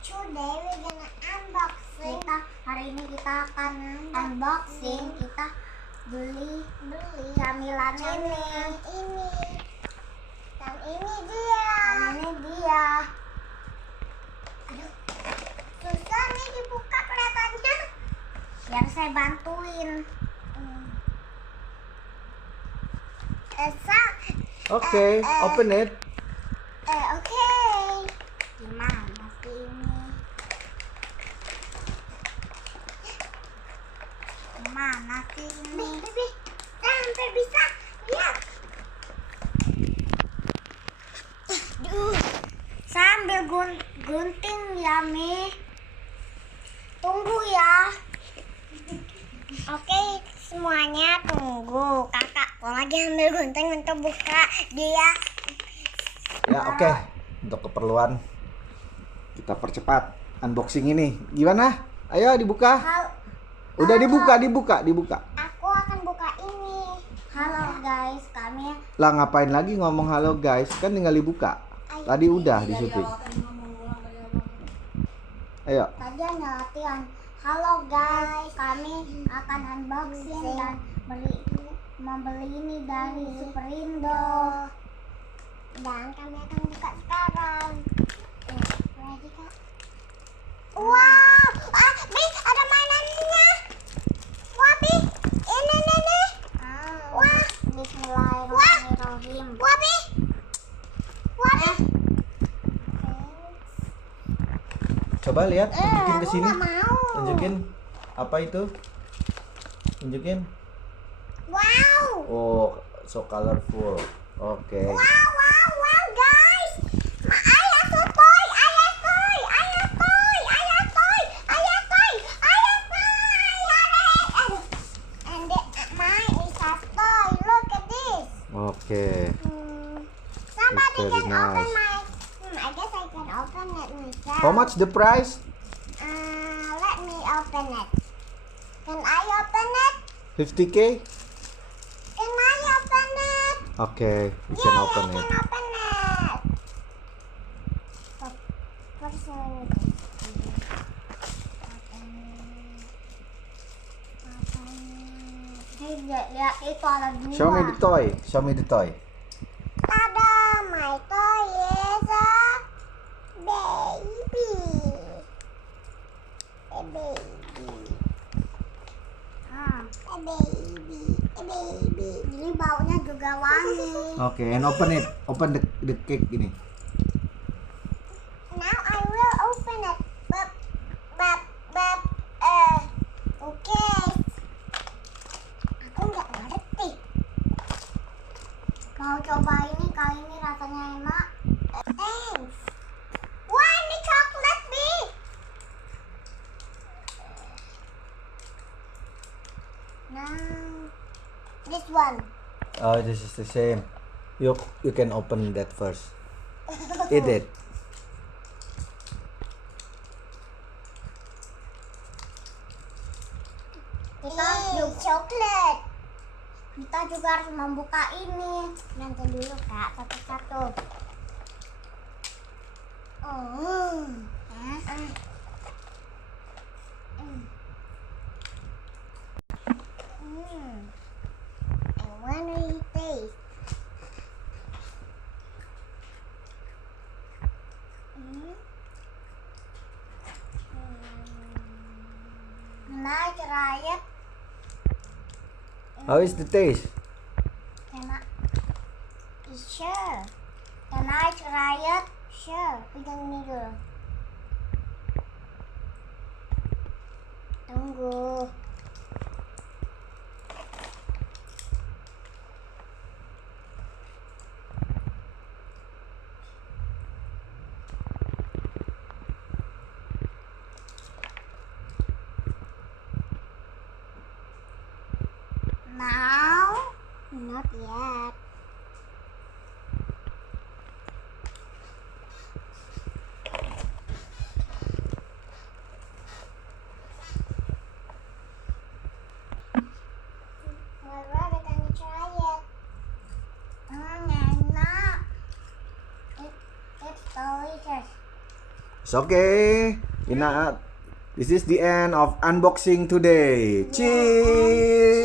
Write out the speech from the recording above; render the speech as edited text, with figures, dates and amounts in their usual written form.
Today we're gonna unboxing. Hari ini kita akan unboxing. Kita beli camilan ini. Dan ini dia. Aduh, susah nih dibuka kelihatannya. Biar saya bantuin. Okay, open it. Okay. Gimana sih ini? Gimana sih ini? Baby, hampir bisa. Lihat. Sambil gunting ya, Mi. Tunggu ya. Oke, semuanya tunggu. Kakak lagi ambil gunting untuk buka dia. Ya, oke. Untuk keperluan kita percepat unboxing ini. Gimana? Ayo dibuka. Udah dibuka. Aku akan buka ini. Halo guys, kami. Lah ngapain lagi ngomong halo guys? Kan tinggal dibuka. Tadi udah di syuting. Ayo. Tadi ada latihan. Halo guys, kami akan unboxing dan membeli ini dari Superindo. Dan kami akan buka sekarang. Ready, Kak? Wow! Bi, ada mainannya. Wah, Bi. Ini. Wah. Bismillahirrahmanirrahim. Wah, Bi. Coba lihat, tunjukin ke sini. Aku nggak mau. Tunjukin apa itu? Tunjukin. Wow. Oh, so colorful. Oke. Wow, guys. I have a toy. And mine is a toy. Look at this. Oke. Somebody It's very can open nice. my. I guess I can open it myself. How much the price? Let me open it. Can I open it? 50K? Can I open it? Oke, you can open I it. can open it. First, lihat itu ada dua. Show me the toy. Tada, my toy is a baby. A baby. Jadi baunya juga wangi. Oke, and open it. Open the cake ini. Now I will open it. Okay. Aku nggak ngerti. Mau coba ini kali ini rasanya enak. Thanks. Wah, ini coklat, Bi. Now this one. Oh, this is the same. You can open that first. Eat it. Coklat. Kita juga harus membuka ini. Nanti dulu Kak, satu-satu. I wanna eat this. Nah, cerayet. How is the taste? Sure. Can I try it? Sure. Pegang ini dulu. Tunggu. Now, not yet. So, okay. This is the end of unboxing today. Cheers.